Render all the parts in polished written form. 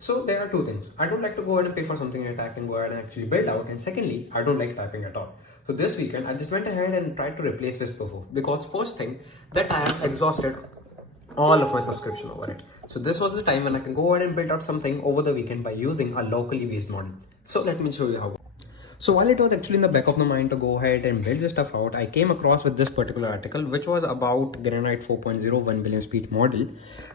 So there are two things. I don't like to go ahead and pay for something that I can go ahead and actually build out. And secondly, I don't like typing at all. So this weekend, I just went ahead and tried to replace Wispr Flow because first thing that I have exhausted all of my subscription over it. So this was the time when I can go ahead and build out something over the weekend by using a locally based model. So let me show you how. So while it was actually in the back of my mind to go ahead and build this stuff out, I came across with this particular article, which was about Granite 4.0 1 billion speech model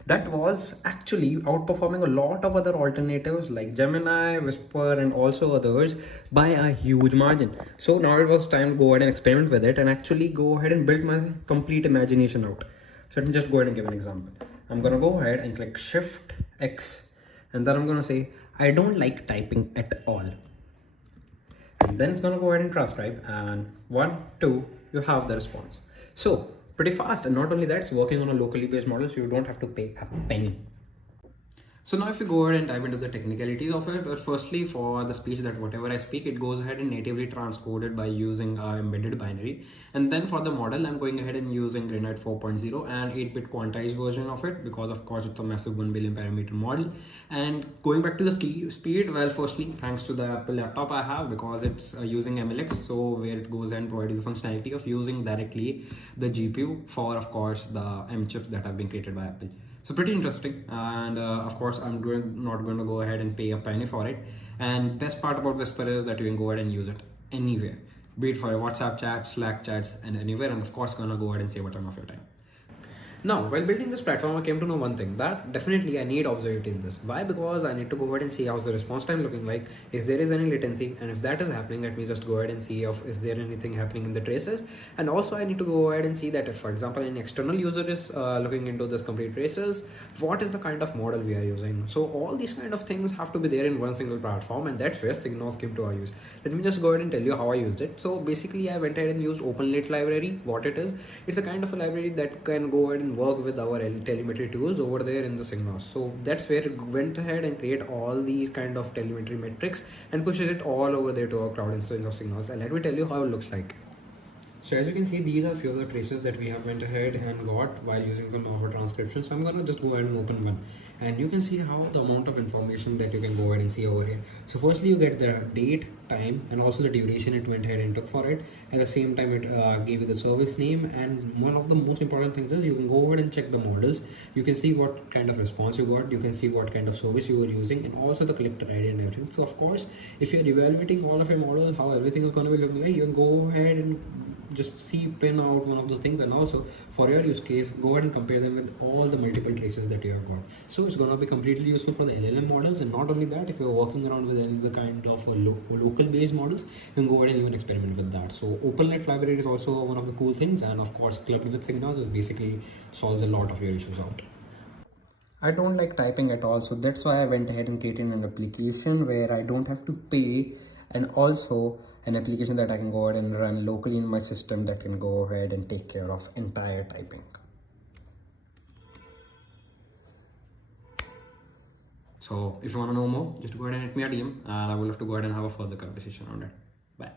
that was actually outperforming a lot of other alternatives like Gemini, Whisper, and also others by a huge margin. So now it was time to go ahead and experiment with it and actually go ahead and build my complete imagination out. So let me just go ahead and give an example. I'm gonna go ahead and click Shift X, and then I'm gonna say, I don't like typing at all. And then it's gonna go ahead and transcribe, and 1, 2, you have the response. So pretty fast, and not only that, it's working on a locally based model, so you don't have to pay a penny. So now if you go ahead and dive into the technicalities of it, but firstly for the speech that whatever I speak, it goes ahead and natively transcoded by using embedded binary. And then for the model, I'm going ahead and using Granite 4.0 and 8-bit quantized version of it, because of course it's a massive 1 billion parameter model. And going back to the speed, well, firstly, thanks to the Apple laptop I have, because it's using MLX, so where it goes and provides the functionality of using directly the GPU for, of course, the M chips that have been created by Apple. So pretty interesting, and of course I'm not going to go ahead and pay a penny for it. And best part about Wispr is that you can go ahead and use it anywhere, be it for your WhatsApp chats, Slack chats, and anywhere, and of course gonna go ahead and save a ton of your time. Now, while building this platform, I came to know one thing, that definitely I need observability in this. Why? Because I need to go ahead and see how's the response time looking like, if there is any latency, and if that is happening, let me just go ahead and see if is there anything happening in the traces. And also I need to go ahead and see that if, for example, an external user is looking into this complete traces, what is the kind of model we are using. So all these kind of things have to be there in one single platform, and that's where Signals came to our use. Let me just go ahead and tell you how I used it. So basically I went ahead and used OpenLate library. What it is, it's a kind of a library that can go ahead and work with our telemetry tools over there in the Signals. So that's where it went ahead and create all these kind of telemetry metrics and pushes it all over there to our cloud instance of Signals. And let me tell you how it looks like. So as you can see, these are few of the traces that we have went ahead and got while using some of our transcription. So I'm gonna just go ahead and open one, and you can see how the amount of information that you can go ahead and see over here. So firstly, you get the date, time, and also the duration it went ahead and took for it. At the same time, it gave you the service name, and one of the most important things is you can go ahead and check the models. You can see what kind of response you got, you can see what kind of service you were using, and also the collector ID and everything. So of course, if you're evaluating all of your models, how everything is going to be looking like, you can go ahead and just pin out one of those things, and also for your use case, go ahead and compare them with all the multiple traces that you have got. So it's going to be completely useful for the LLM models. And not only that, if you're working around with any of the kind of local based models, you can go ahead and even experiment with that. So OpenLite library is also one of the cool things, and of course clubbed with Signals, it basically solves a lot of your issues out. I don't like typing at all, so that's why I went ahead and created an application where I don't have to pay, and also an application that I can go ahead and run locally in my system that can go ahead and take care of entire typing. So if you want to know more, just go ahead and hit me a DM, and I will have to go ahead and have a further conversation on it. Bye.